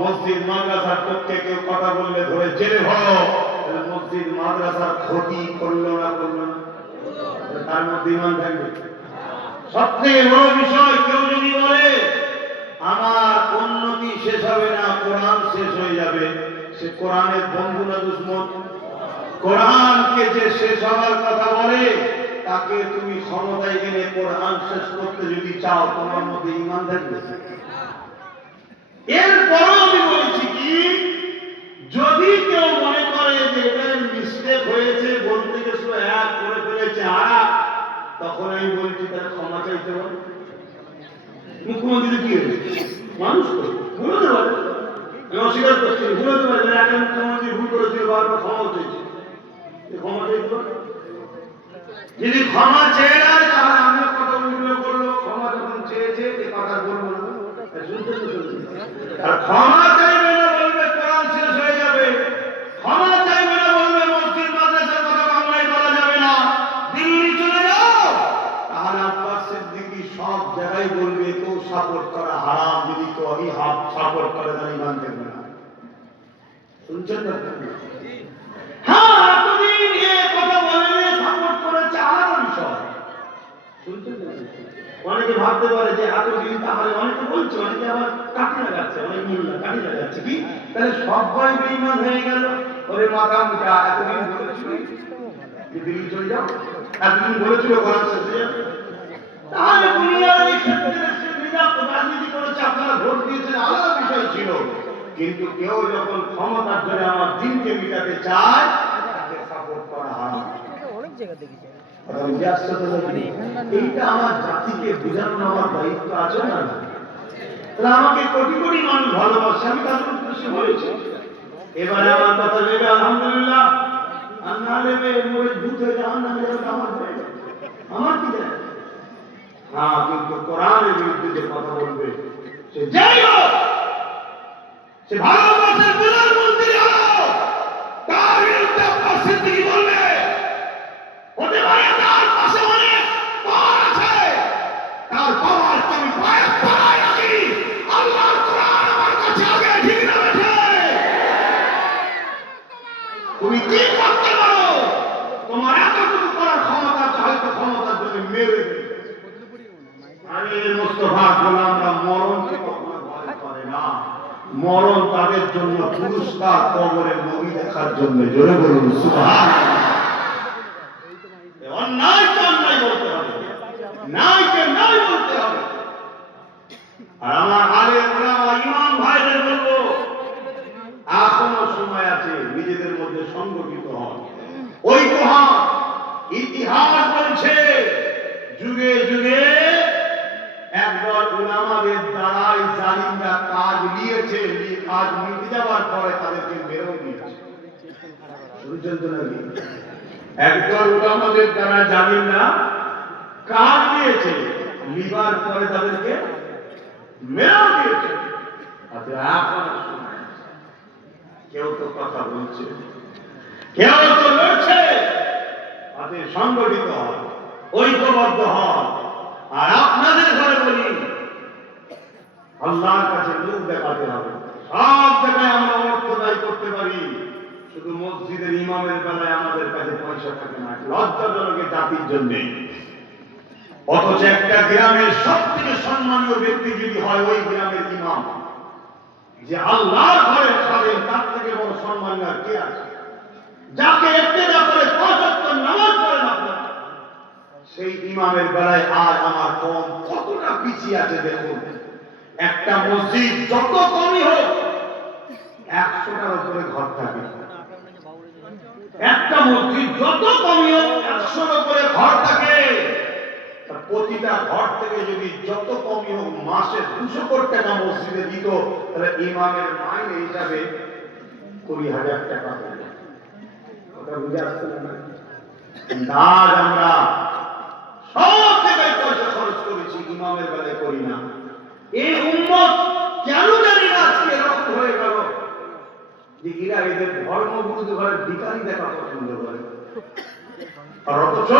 মসজিদ মাদ্রাসার পক্ষে কেউ কথা বললে ধরে জেলে ভরো, তাহলে মসজিদ মাদ্রাসার ক্ষতি করলো না, করলো না? তার মধ্যে ঈমান থাকবে। সবথেকে বড় বিষয়, কেউ যদি বলে আমার উন্নতি শেষ হবে না, কোরআন শেষ হয়ে যাবে, সে কোরআনের বন্ধু না দুশ্মন? কোরআনকে যে শেষ হওয়ার কথা বলে, তাকে তুমি ক্ষমতায় এনে কোরআন শেষ করতে যদি চাও, তোমার মধ্যে ঈমান থাকবে? এরপরও আমি বলেছি কি, যদি কেউ মনে করে যে এটা মিস্টেক হয়েছে, বলতে গেছিল এক করে ফেলেছে আর, তখন আমি বলছি তারা ক্ষমা চাইতে পারে। মুখ্যমন্ত্রী কি হয়েছে? মানুষ তো ভুলতে পারে, আমি অস্বীকার করছি, ভুলতে পারে। একটা মুখ্যমন্ত্রী ভুল করেছিল, বারবার ক্ষমা চাইছে, ক্ষমা চাইতে পারে। যদি ক্ষমা চেয়ে নেয়, তাহলে আমি কথা উল্টো করলো, ক্ষমা যখন চেয়েছে এ কথা বলবো না। আর ক্ষমা চাইবে না বলবে কোরআন শেষ হয়ে যাবে, ক্ষমা চাইবে না বলবে মসজিদ মাদ্রাসার কথা বাংলায় বলা যাবে না, দিল্লি চলে যাও, তাহলে আব্বাস সিদ্দিকী সব জায়গায় বলবে কেউ সাপোর্ট করা হারাম। যদি কেউ আমি সাপোর্ট করে, তাহলে ঈমান থাকবে না। শুনছেন না? হ্যাঁ, এতদিন এ কথা বলেনি, সাপোর্ট করেছে, আলাদা বিষয়। শুনছেন না? অনেকে ভাবতে পারে যে এতদিন, তাহলে অনেকে বলছে, অনেকে আবার কাটি লাগাচ্ছে, অনেক মোল্লা কাটি লাগাচ্ছে কি, তাহলে সবাই বেঈমান হয়ে গেল। ওরে মাথা মুটা, এতদিন বলেছিল যে দিল্লি চলে যাও, এতদিন বলেছিল কোরআন শেষ হয়ে যাবে, তাহলে দুনিয়ার এই ক্ষেত্রে রাজনীতি করেছে, আপনারা ভোট দিয়েছেন, আলাদা বিষয় ছিল। কিন্তু কেউ যখন ক্ষমতার জন্য আমার দিনকে মিটাতে চায়, তাকে সাপোর্ট করা হয়। অনেক জায়গা দেখেছি। এইটা আমার জাতিকে বোঝানো আমার দায়িত্ব আছে না? আমাকে কোটি কোটি মানুষ ভালোবাসে, আমি তাদের উদ্দেশ্যে বলেছি। এবারে আমার কথা নেবে আলহামদুলিল্লাহ, আর না নেবে মরে ভূত হয়ে যান না, আমার কি দেয়? হ্যাঁ, কিন্তু কোরআনের বিরুদ্ধে যে কথা বলবে, সে যাই হোক, সে ভারতবর্ষের প্রধানমন্ত্রী হলো, তার বিরুদ্ধে আব্বাস সিদ্দিকী বলবে, হতে পারে তার পাশে অনেক পাওয়ার আছে, তার পাওয়ার আমি পায়ে পাড়ায় রাখি, আল্লাহর কোরআন আমার কাছে আগে, ঠিক না বেঠে? তুমি কি করতে পারো? তোমার এতটুকু করার ক্ষমতা আছে, হয়তো ক্ষমতার জন্য মেরে দেবে। আমি মুস্তাফা গোলামরা মরণকে কখনো ভয় করে না। মরণ তাদের জন্য পুরস্কার, কবরে নবী দেখার জন্য। জোরে বলুন সুবহানাল্লাহ। অন্যায়কে অন্যায় বলতে হবে, ন্যায়কে ন্যায় বলতে হবে। আর আমার আলেম ওলামা ইমাম ভাইদের বলবো, এখনো সময় আছে, নিজেদের মধ্যে সংগঠিত হন, ঐক্য হন। ইতিহাস বলছে যুগে যুগে একদল উলামাদের দ্বারাই জালিমরা কাজ নিয়েছে, কাজ মিটে যাওয়ার পরে তাদেরকে মেরেও দিয়েছে। শুনছেন তো নাকি? একদল উলামাদের দ্বারা জালিমরা কাজ নিয়েছে, লিবার পরে তাদেরকে মেরেও দিয়েছে। আচ্ছা এখন শোনায় কেউ তো কথা বলছে, কেউ তো লড়ছে। তাদের সংগঠিত হন, ঐক্যবদ্ধ হন। আর আপনাদের ঘরে বলি আল্লাহর কাছে মুখ দেখাতে হবে। সব জায়গায় আমরা অর্থ ব্যয় করতে পারি, শুধু মসজিদের ইমামের বেলায় আমাদের কাছে পয়সা থাকে না, লজ্জাজনক জাতির জন্য। অথচ একটা গ্রামের সব থেকে সম্মানীয় ব্যক্তি যদি হয় ওই গ্রামের ইমাম, যে আল্লাহর ঘরে খাবেন, তার থেকে বড় সম্মানীয় আর কে আছে? যাকে ইত্তেদা করে ৫ ওয়াক্ত নামাজ পড়েন আপনারা, সেই ইমামের বেলায় আজ আমার কম কতটা পিছিয়ে আছে দেখুন। একটা মসজিদ যত কমই হোক ১০০টার উপরে ঘর থাকে। একটা মসজিদ যত কমই হোক ১০০টার উপরে ঘর থাকে। প্রতিটা ঘর থেকে যদি যত কমই হোক মাসে ২০০ কোটি টাকা মসজিদে দিত, তাহলে ইমামের মাইনে হিসাবে ২০,০০০ টাকা হতো। কথা বুঝে আসছে না? আজ আমরা সব জায়গায় পয়সা খরচ করেছি, ইমামের বেলায় করি না। এই উম্মত কেন জানি না আজকে এরকম হয়ে গেল যে এরা এদের ধর্মগুরু ঘরের ভিখারি দেখা পছন্দ করে। আর অথচ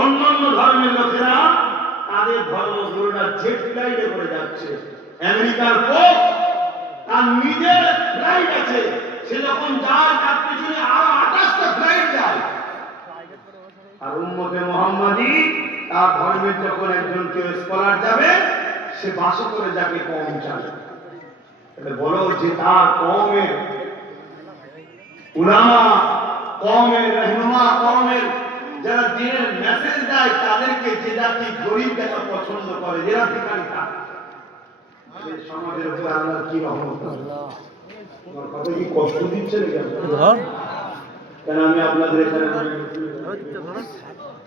অন্যান্য ধর্মের লোকেরা তাদের ধর্মগুরুরা জেট ফ্লাইটে করে যাচ্ছে। আমেরিকার পোপ তার নিজের ফ্লাইট আছে, সে যখন যায় তার পিছনে আরো ২৮টা ফ্লাইট যায়। আর উম্মতে মুহাম্মাদি তার ধর্মের যখন একজন কেউ স্কলার যাবে, সে বাসে করে যাকে কম চায়। তাহলে বলো যে তার কওমের উলামা, কওমের রহনুমা, কওমের যারা দিনের মেসেজ দেয়, তাদেরকে যে জাতি গরিব দেখা পছন্দ করে, যারা ভিখারি থাকে, সমাজের উপরে আল্লাহ কি রহমত। আমার কথা কি কষ্ট দিচ্ছে নাকি? কেন আমি আপনাদের এখানে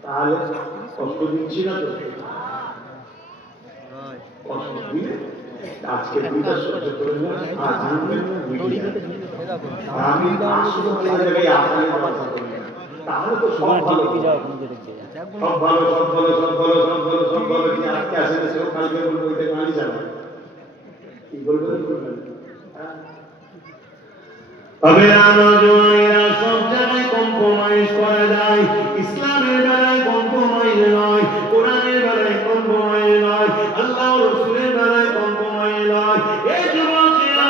তাহলে কষ্ট দিচ্ছি না তো? কষ্ট দিলে আজকে দুইটা সহ্য করে না, আজ আমি আসলে জায়গায় আসামি কথা করি না, তাহলে তো সব ভালো, সব ভালো, সব ভালো, সব ভালো, সব ভালো, সব ভালো। কি আজকে আসে না, সেও কালকে বলবো ওইটা কালই যাবে, কি বলবেন বলবেন। তবে নওজওয়ানেরা সব জায়গায় কম্প্রোমাইজ করা যায়। ইসলামের বেলায় কম্প্রোমাইজ নয়, কোরআনের বেলায় কম্প্রোমাইজ নয়, আল্লাহ রাসূলের বেলায় কম্প্রোমাইজ নয়। এই যুবকেরা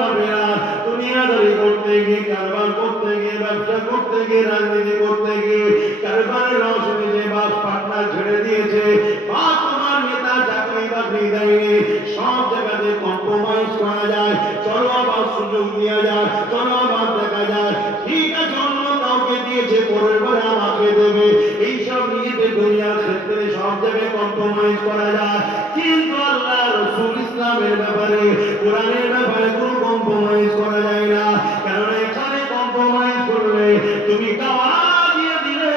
বাবেরা দুনিয়াদারি করতে গিয়ে, কারবার করতে গিয়ে, ব্যবসা করতে গিয়ে, রাজনীতি করতে গিয়ে কারবারের রসে যে বাপ পার্টনার ছেড়ে দিয়েছে, বা তোমার নেতা চাকরি বাকরি দেয়নি, সব জায়গাতে কম্প্রোমাইজ করা যায়। চলো আবার সুযোগ দেওয়া যায়, চলো আবার দেখা যায়, ঠিক আছে অন্য কাউকে দিয়েছে, পরের বার আমাকে দেবে, এইসব নিজেদের দুনিয়ার ক্ষেত্রে সব জায়গায় কম্প্রোমাইজ করা যায়। কিন্তু আল্লাহ রাসূল ইসলামের ব্যাপারে, কোরআনের ব্যাপারে কোনো কম্প্রোমাইজ করা যায় না। কারণ এখানে কম্প্রোমাইজ করলে তুমি দাওয়া দিয়ে দিলে,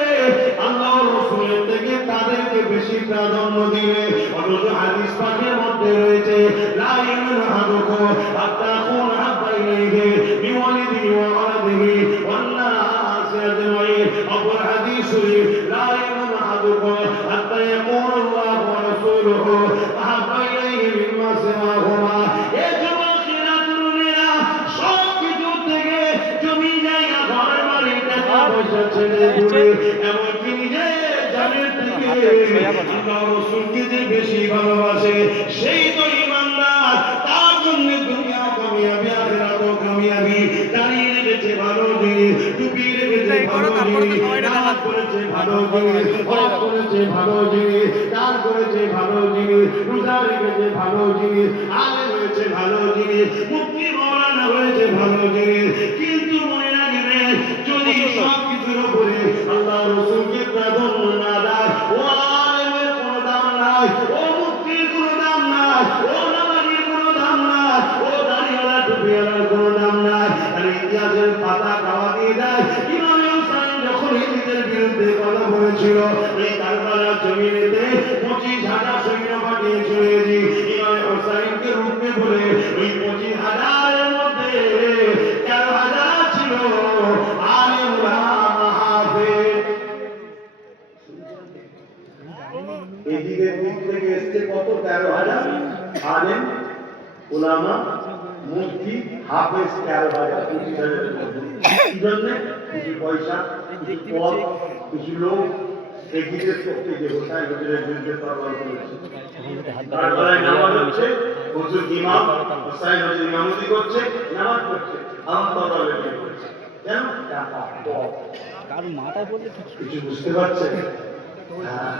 আল্লাহ রাসূলের থেকে তাদেরকে বেশি প্রাধান্য দিলে। অথচ হাদিস পাকের মধ্যে রয়েছে লা ইয়ামিনু আহাদুকুম হাত্তা ইয়াকুনা হাব্বা ইলাইহি মিন ওয়ালিদিহি ওয়া ওয়ালাদিহি ওয়ান নাসি আজমাইন। অপর হাদিস লা ইয়ামিনু আহাদুকুম হাত্তা ইয়াকুনা আল্লাহু ওয়া রাসূলুহু আহাব্বা ইলাইহি মিম্মা সিওয়াহুমা। এই যুবকেরা তরুণেরা সব কিছু থেকে জমি জায়গা ঘর বাড়ি টাকা পয়সা ছেড়ে দূরে, এমনকি নিজের জানের থেকে আল্লাহ রাসূলকে যে বেশি ভালোবাসে, সেই তো ঈমানদার। তার জন্য দুনিয়া কামিয়াবি, আখিরাতও কামিয়াবি। দাঁড়িয়ে রেখেছে ভালো জিনিস, টুপি রেখেছে ভালো জিনিস, নামাজ পড়েছে ভালো জিনিস, হজ করেছে ভালো জিনিস, দান করেছে ভালো জিনিস, রোজা রেখেছে ভালো জিনিস, আলেম হয়েছে ভালো জিনিস, মুফতি মাওলানা হয়েছে ভালো জিনিস। কিন্তু মনে রাখবে, যদি সব কিছুর উপরে আল্লাহ রাসূলকে প্রাধান্য না দেয়, ও আলেমের কোনো দাম নাই, ও মুফতির কোনো দাম নাই, ও নামাজীর কোনো দাম নাই, ও দাড়িওয়ালা টুপিওয়ালার কোনো দাম নাই। আর ইতিহাসের পাতা গাওয়া দিয়ে দেয়, ইমাম হুসাইন যখন ইহুদিদের বিরুদ্ধে কথা বলেছিল, এই কারবালার জমিনেতে ২৫,০০০ সৈন্য পাঠিয়েছিল। ইমাম হুসাইনকে রুখতে বলে ওই ২৫,০০০-এর মধ্যে ১৩,০০০ ছিল আলেম উলামা হাফেজ। এদিকের দিক থেকে এসছে কত? ১৩,০০০। আর বেশ 13,000 25,000 কি জন্যে? কিছু পয়সা, কিছু পদ, কিছু লোক এগিয়ে করতে যে হোসাইন হুজুরের বিরুদ্ধে তরবার করেছে। তারপরে নামাজ হচ্ছে, হুজুর ইমাম হোসাইন হুজুর ইমামতি করছে, নামাজ পড়ছে, আমার তরবার লেগে করছে। কেন? টাকা, পদ। কারণ মাথায় পড়লে কিছু বুঝতে পারছেন? হ্যাঁ।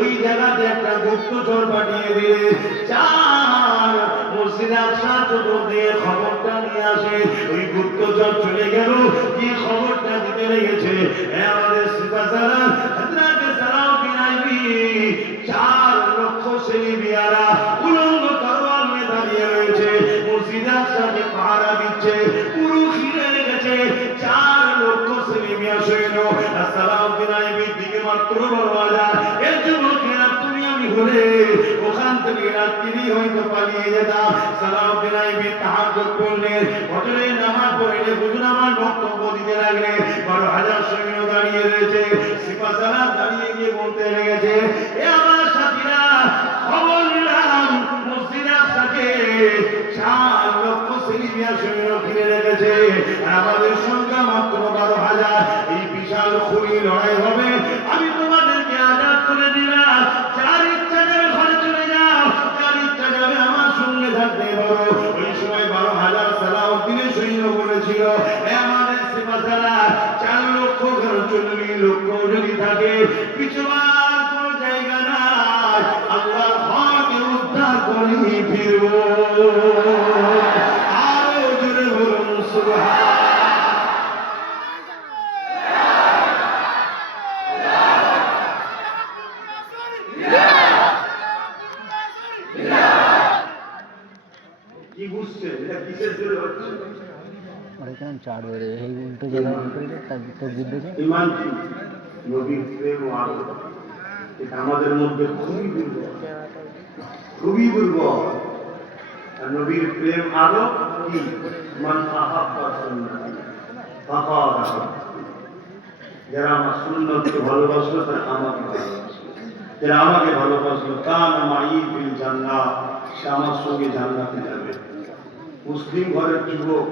ওই জায়গাতে একটা গুপ্তচর পাঠিয়ে দিলে চার মসজিদে আসার দিয়ে খবরটা নিয়ে আসে। ওই গুপ্তচর চলে গেল, গিয়ে খবরটা দিতে লেগেছে আমাদের সিপাহসালার হযরত সালাউদ্দিন আইবি 4 লক্ষ সেলিবিয়ারা উলঙ্গ তরোয়াল নিয়ে দাঁড়িয়ে রয়েছে, মসজিদে আসাকে পাহারা দিচ্ছে, পুরো ঘিরে রেখেছে। 4 লক্ষ সেলিবিয়া সৈন্য সালাউদ্দিন আইবির দিকে মাত্র বলা যায় এর যুবকেরা তুমি আমি হলে ওখান থেকে রাত্রি হয়তো পালিয়ে যেতাম। সালাউদ্দিন আইবি তাহাজ্জুদ পড়লেন, ফজরের নামাজ পড়লে হুজুর আমার বক্তব্য দিতে লাগলেন। 12,000 সৈন্য দাঁড়িয়ে রয়েছে, সিপাহসালার দাঁড়িয়ে গিয়ে বলতে লেগেছে, এ আমার সাথীরা খবর নিলাম মসজিদে আকসাকে 4 লক্ষ সিরিয়া সৈন্য ঘিরে রেখেছে, আর আমাদের সংখ্যা মাত্র 12,000। এই বিশাল খুনি লড়াই হবে, আমি তোমাদেরকে আজাদ করে দিলাম, যার ইচ্ছা যাবে ঘরে চলে যাও, যার ইচ্ছা যাবে আমার সঙ্গে থাকতে পারো। ওই সময় 12,000 সালাউদ্দিনের সৈন্য বলেছিল, আমাদের সিপাহসালার 4 লক্ষ ঘর 40 লক্ষ যদি থাকে পিছুবার কোনো জায়গা নাই, আল্লাহর ঘরকে উদ্ধার করে ফিরবো। আরো জোরে বলুন সুবহান। কি বুঝছেন এটা কিসের জন্য হচ্ছে? এখানে চার বেড়ে এই উল্টো জায়গায় তার বুদ্ধি ইমান কি? নবীর প্রেম ও আদর এটা আমাদের মধ্যে খুবই দুর্বল, খুবই দুর্বল। আর নবীর প্রেম আদর কি? মান আহাব্বা সুন্নতি ফাকাদ আহাব্বানি। যারা আমার সুন্নতকে ভালোবাসলো তারা আমাকে ভালোবাসলো, যারা আমাকে ভালোবাসলো কানা মাই ফিল জান্নাহ, সে আমার সঙ্গে জান্নাতে যাবে। মুসলিম ঘরের যুবক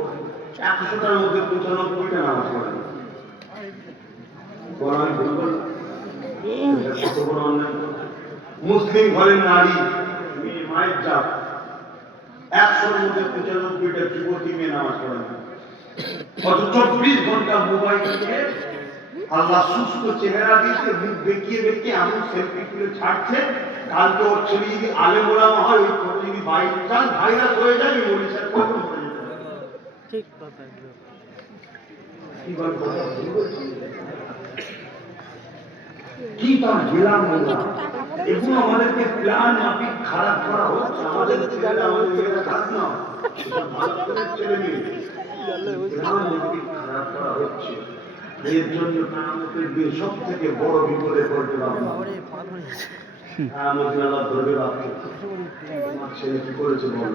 100টার মধ্যে 95টা নামাজ পড়ে না। কোরআন বলবেন এটা কত বড় অন্যায়। মুসলিম ঘরের নারী মেয়ে মায়ের জাত 100-র মধ্যে 95টা যুবতী মেয়ে নামাজ পড়ে না। অথচ 24 ঘন্টা মোবাইল নিয়ে আল্লাহ সুস্থ চেহারা দিয়েছে, মুখ বেঁকিয়ে বেঁকিয়ে এমন সেলফি তুলে ছাড়ছে, কালকে ওর ছেলে যদি আলেম ওলামা হয়, ওই ফটো যদি ভাইরাস হয়ে যায়, ওই মরিচার কখন হয়ে যাবে। ঠিক কথা। কি তার গেলাম এগুলো আমাদেরকে প্ল্যান মাফিক খারাপ করা হচ্ছে। আমাদের ছেলেরা আমাদের মেয়েরা খারাপ না, ছেলে মেয়ে প্ল্যান মাফিক খারাপ করা হচ্ছে। এর জন্য কামতের দিন সব থেকে বড় বিপদে পড়তে পারবো। আমাদের আল্লাহ ধরবে বাপকে, আমার ছেলে কি করেছে বল।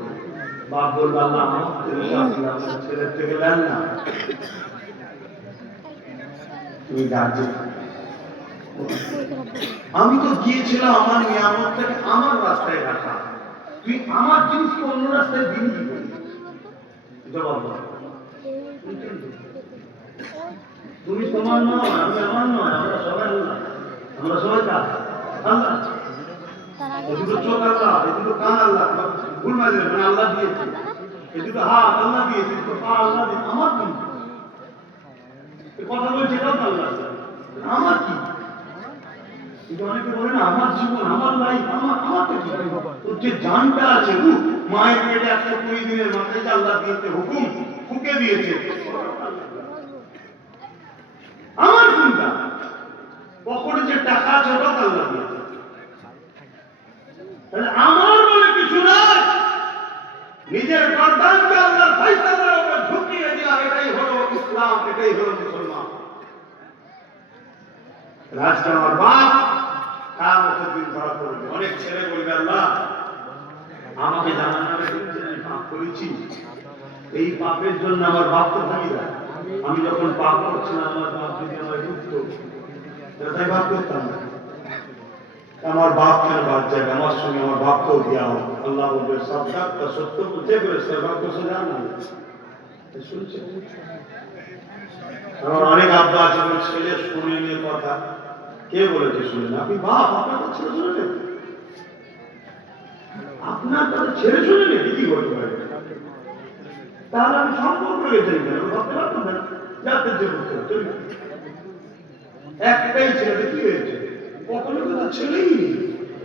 বাপ বলবে আল্লাহ আমার ছেলের থেকে দেন না, তুমি গার্জেন। আমি তো গিয়েছিলাম আমার নিয়ামতটাকে আমার রাস্তায় রাখা, তুই আমার জিনিসকে অন্য রাস্তায় দিন কি করি? জবাব দাও। তুমি তোমার নয়, আমি আমার নয়, আমরা সবাই আল্লাহ, আমরা সবাই কাজ আল্লাহ। এই দুটো চোখ আল্লাহ, এই দুটো কান আল্লাহ, ভুল মাঝে মানে আল্লাহ দিয়েছে, এই দুটো হাত আল্লাহ দিয়েছে, দুটো পা আল্লাহ দিয়েছে, আমার কি কথা বলছে এটাও তো আল্লাহ, আমার কি? কিন্তু অনেকে বলে না আমার জীবন, আমার লাইফ, আমারটা কি? তোর যে জানটা আছে, মায়ের পেটে 120 দিনের মাথায় আল্লাহ দিয়েছে হুকুম, ফুঁকে দিয়েছে, আমার কোনটা? পকেটে যে টাকা আছে ওটা আল্লাহ দিয়েছে, তাহলে আমার বলে কিছু নাই। নিজের গর্দানকে আল্লাহর ফয়সালার উপর ঝুঁকিয়ে দেওয়া, এটাই হলো ইসলাম, এটাই হলো মুসলমান। রাজটা আমার বাপ, কিয়ামতের দিন ধরা পড়বে। অনেক ছেলে বলবে, আল্লাহ আমাকে জাহান্নামে দিচ্ছে, আমি পাপ করেছি, এই পাপের জন্য আমার বাপ তো ভাগিদার। আমি যখন পাপ করছিলাম আমার বাপ যদি আমায় বুঝতো, তাই বাপ করতাম না। আমার বাপ কেন বাদ যাবে, আমার সঙ্গে আমার বাপকেও দেওয়া হোক। আল্লাহ বলবে সবটা সত্য বলতে পেরেছে, বাপ তো সোজা না শুনছে। আমার অনেক আব্বা আছে ছেলে শুনে নিয়ে কথা, কে বলেছে শুনে? আপনি বাপ, আপনার তো ছেলে শুনে নেন, আপনার তাহলে ছেলে শুনে নেন কি করতে পারে? তাহলে আমি সম্পর্ক রেখে কেন ভাবতে পারতাম না, যাতে যে করতে হবে একটাই ছেলে, কি হয়েছে? কত লোকে তো ছেলেই নেই,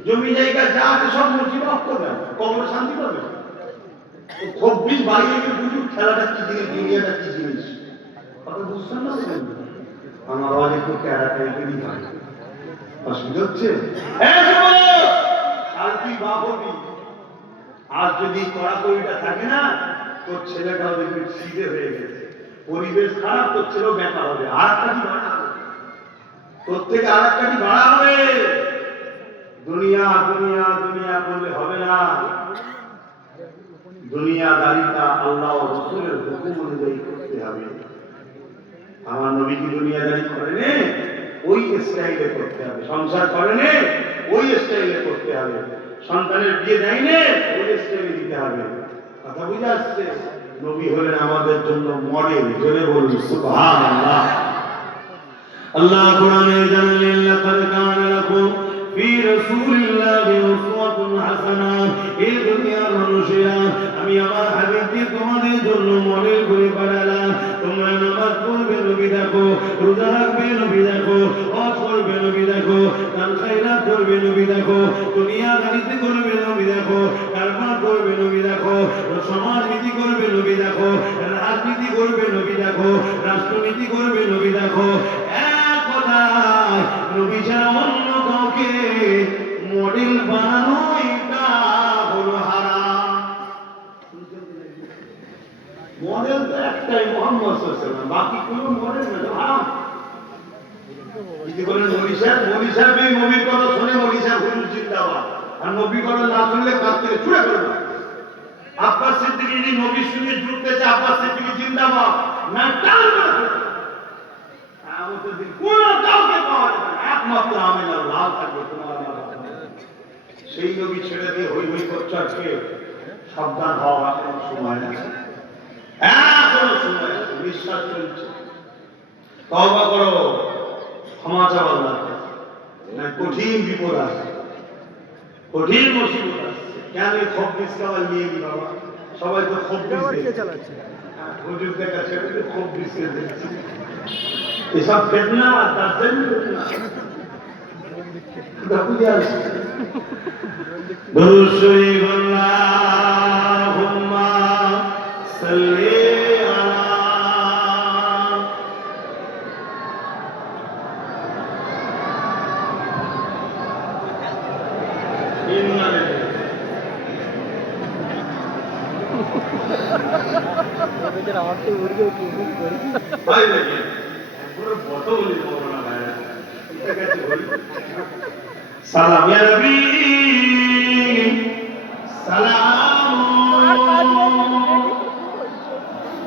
জমি জায়গা যা আছে সব মুসিব করবেন, কবর শান্তি পাবে। 26 22 বুঝুক খেলাটা কি জিনিস, দুনিয়াটা কি জিনিস, কথা বুঝছেন না? আমার আওয়াজ একটু ক্যারা টাইপেরই হয়, অসুবিধা হচ্ছে? আর তুই বাপ হবি, আজ যদি কড়াকড়িটা থাকে না, তোর ছেলেটাও দেখবি সিধে হয়ে গেছে, পরিবেশ খারাপ, তোর ছেলেও বেকার হবে, আর একটা কি বাড়া হবে, তোর থেকে আর একটা কি বাড়া হবে। দুনিয়া দুনিয়া দুনিয়া করলে হবে না, দুনিয়াদারিটা আল্লাহ ও রাসূলের হুকুম অনুযায়ী করতে হবে। আমার নবী কি দুনিয়াদারি করেন, ওই স্টাইলে করতে হবে। সংসার করেন, ওই স্টাইলে করতে হবে। সন্তানের বিয়ে দেয় না, ওই স্টাইলে দিতে হবে। কথা বুঝে আসছে? নবী হলেন আমাদের জন্য মডেল। জোরে বলুন সুবহানাল্লাহ। আল্লাহ কোরআনে জানালেন, লাকাদ কানা লাকুম ফি রাসূলিল্লাহি উসওয়াতুন হাসানাহ। এই দুনিয়ার মানুষেরা আমি আমার হাবিবকে তোমাদের জন্য মডেল করে পাঠালাম। তোমরা নামাজ পড়বে, নবী দেখো, রোজা রাখবে, নবী দেখো, হজ করবে, নবী দেখো, দান খায়রাত করবে, নবী দেখো, দুনিয়াদারিতে করবে, নবী দেখো, কারবার করবে, নবী দেখো, সমাজনীতি করবে, নবী দেখো, রাজনীতি করবে, নবী দেখো, রাষ্ট্রনীতি করবে, নবী দেখো। এক কথায় নবী ছাড়া অন্য কাউকে মডেল বানানো এটা হলো হারাম। মডেল তো একটাই, মুহাম্মদ সাল্লাল্লাহু আলাইহি ওয়াসাল্লাম, বাকি কোনো মডেল না, হারাম। যদি বলেন নবী সাহেব এই নবীর কথা শুনে নবী সাহেব হুজুর জিন্দাবাদ, আর নবী কথা না শুনলে কাছ থেকে ছুড়ে ফেলবে। আব্বাস সিদ্দিকী যদি নবীর সঙ্গে জুড়তে চায়, আব্বাস সিদ্দিকী জিন্দাবাদ, না টান করে আমাদের দিন কোন কাউকে পাওয়া যাবে না, একমাত্র আমিন আল্লাহ থাকবে তোমার আমার। সেই নবী ছেড়ে দিয়ে হই হই করছে আজকে, সাবধান হওয়া এখনো সময় আছে, এখনো সময় আছে, বিশ্বাস চলছে। তওবা করো, ক্ষমা চাও আল্লাহকে, না কঠিন বিপদ আসছে, কঠিন মুসিবত আসছে। কেন এই খব্বিস খাওয়া নিয়ে নি বাবা? সবাই তো খব্বিস চালাচ্ছে, হুজুর দেখা ছেড়ে তো খব্বিস দেখছি, এসব ফেতনা আর দার্জেন দরুদ শরীফ আল্লাহুম্মা সাল্লি আলা সালাম ইয়া নবী, সালাম